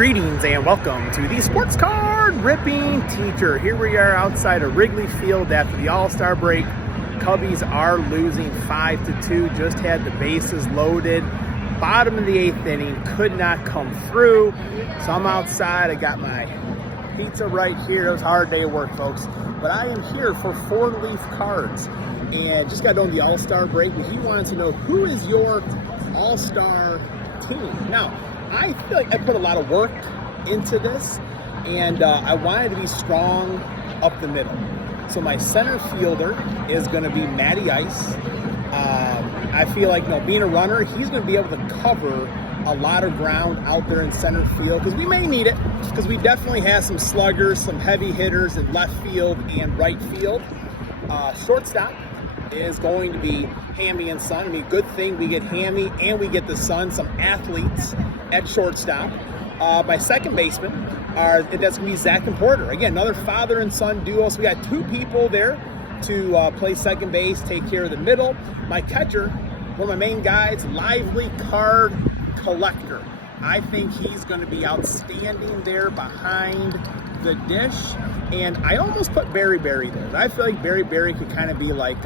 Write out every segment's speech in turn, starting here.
Greetings and welcome to the Sports Card Ripping Teacher. Here we are outside of Wrigley Field after the All-Star break. Cubbies are losing 5-2, just had the bases loaded. Bottom of the 8th inning, could not come through. So I'm outside, I got my pizza right here. It was a hard day of work, folks. But I am here for 4-leaf cards. And just got done the All-Star break, and he wanted to know, who is your All-Star team? Now, I feel like I put a lot of work into this, and I wanted to be strong up the middle. So my center fielder is going to be Matty Ice. I feel like, being a runner, he's going to be able to cover a lot of ground out there in center field, because we may need it, because we definitely have some sluggers, some heavy hitters in left field and right field. Shortstop is going to be Hammy and Son. I mean, good thing we get Hammy and we get the Son, some athletes at shortstop. My second baseman that's going to be Zach and Porter. Again, another father and son duo. So we got two people there to play second base, take care of the middle. My catcher, one of my main guys, lively card collector. I think he's going to be outstanding there behind the dish. And I almost put Berry there. I feel like Berry could kind of be like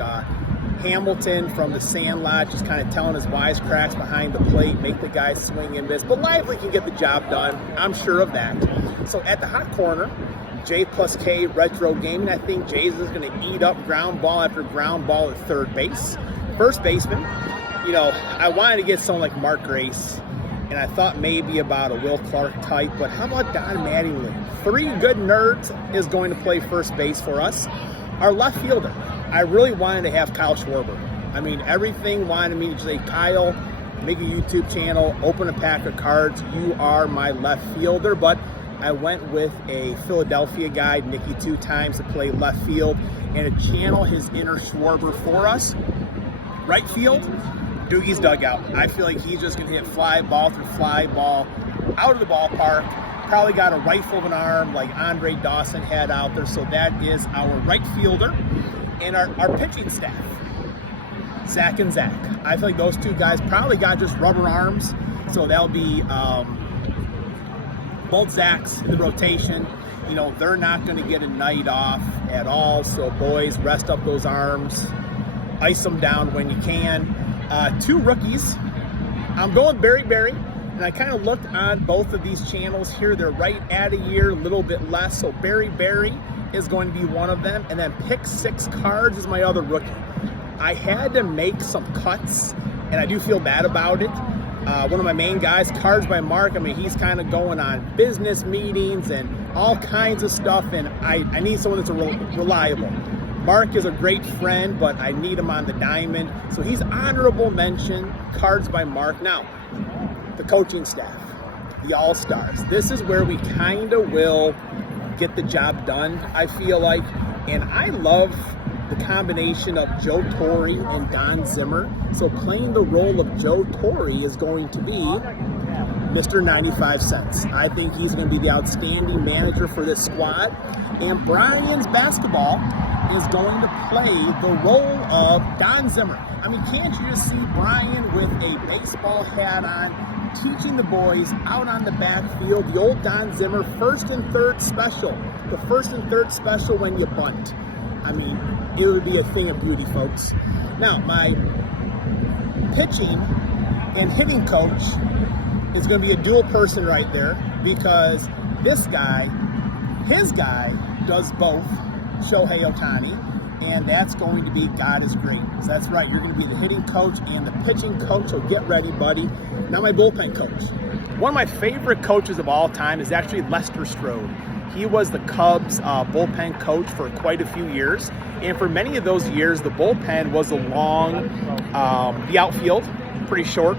Hamilton from The Sandlot, just kind of telling his wisecracks behind the plate, make the guys swing and miss. But Lively can get the job done. I'm sure of that. So at the hot corner, J plus K retro gaming. I think Jay's is going to eat up ground ball after ground ball at third base. First baseman, I wanted to get someone like Mark Grace, and I thought maybe about a Will Clark type, but how about Don Mattingly? 3 good nerds is going to play first base for us. Our left fielder, I really wanted to have Kyle Schwarber. I mean, everything wanted me to say, Kyle, make a YouTube channel, open a pack of cards. You are my left fielder. But I went with a Philadelphia guy, Nicky 2 times, to play left field and to channel his inner Schwarber for us. Right field, Doogie's dugout. I feel like he's just going to hit fly ball through fly ball out of the ballpark. Probably got a rifle of an arm like Andre Dawson had out there. So that is our right fielder. And our pitching staff, Zach and Zach. I feel like those two guys probably got just rubber arms. So that'll be both Zachs in the rotation. They're not going to get a night off at all. So boys, rest up those arms. Ice them down when you can. 2 rookies. I'm going Berry. And I kind of looked on both of these channels here. They're right at a year, a little bit less. So Berry is going to be one of them. And then Pick 6 Cards is my other rookie. I had to make some cuts, and I do feel bad about it. One of my main guys, Cards by Mark, I mean, he's kind of going on business meetings and all kinds of stuff, and I need someone that's reliable. Mark is a great friend, but I need him on the diamond. So he's honorable mention, Cards by Mark. Now, the coaching staff, the All-Stars. This is where we kind of will get the job done, I feel like. And I love the combination of Joe Torre and Don Zimmer. So playing the role of Joe Torre is going to be Mr. 95 Cents. I think he's going to be the outstanding manager for this squad. And Brian's basketball is going to play the role of Don Zimmer. I mean, can't you just see Brian with a baseball hat on, teaching the boys out on the backfield, the old Don Zimmer, first and third special. The first and third special when you bunt. I mean, it would be a thing of beauty, folks. Now, my pitching and hitting coach is going to be a dual person right there, because this guy, his guy, does both, Shohei Ohtani, and that's going to be God is Great. So that's right, you're going to be the hitting coach and the pitching coach, so get ready, buddy. Now my bullpen coach. One of my favorite coaches of all time is actually Lester Strode. He was the Cubs bullpen coach for quite a few years, and for many of those years, the bullpen was along the outfield, pretty short,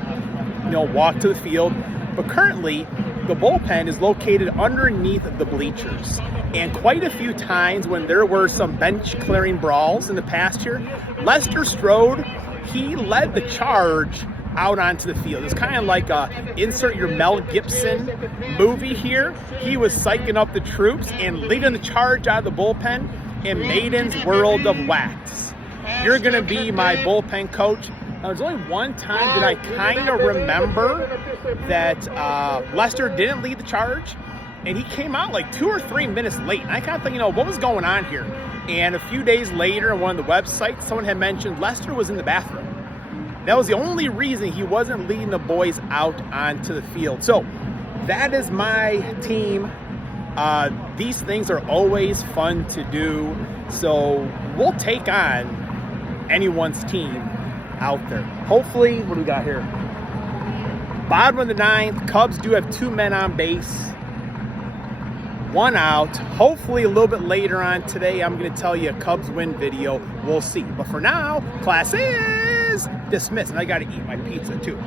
walk to the field. But currently, the bullpen is located underneath the bleachers. And quite a few times when there were some bench clearing brawls in the past year, Lester Strode, he led the charge out onto the field. It's kind of like insert your Mel Gibson movie here. He was psyching up the troops and leading the charge out of the bullpen in Maiden's World of Wax. You're going to be my bullpen coach. There's only one time that I kind of remember that Lester didn't lead the charge, and he came out like 2 or 3 minutes late. And I kind of think, what was going on here? And a few days later on one of the websites, someone had mentioned Lester was in the bathroom. That was the only reason he wasn't leading the boys out onto the field. So that is my team. These things are always fun to do. So we'll take on anyone's team out there. Hopefully, what do we got here? Bottom of the 9th, Cubs do have 2 men on base, 1 out. Hopefully a little bit later on today, I'm going to tell you a Cubs win video. We'll see. But for now, class is dismissed. And I got to eat my pizza too.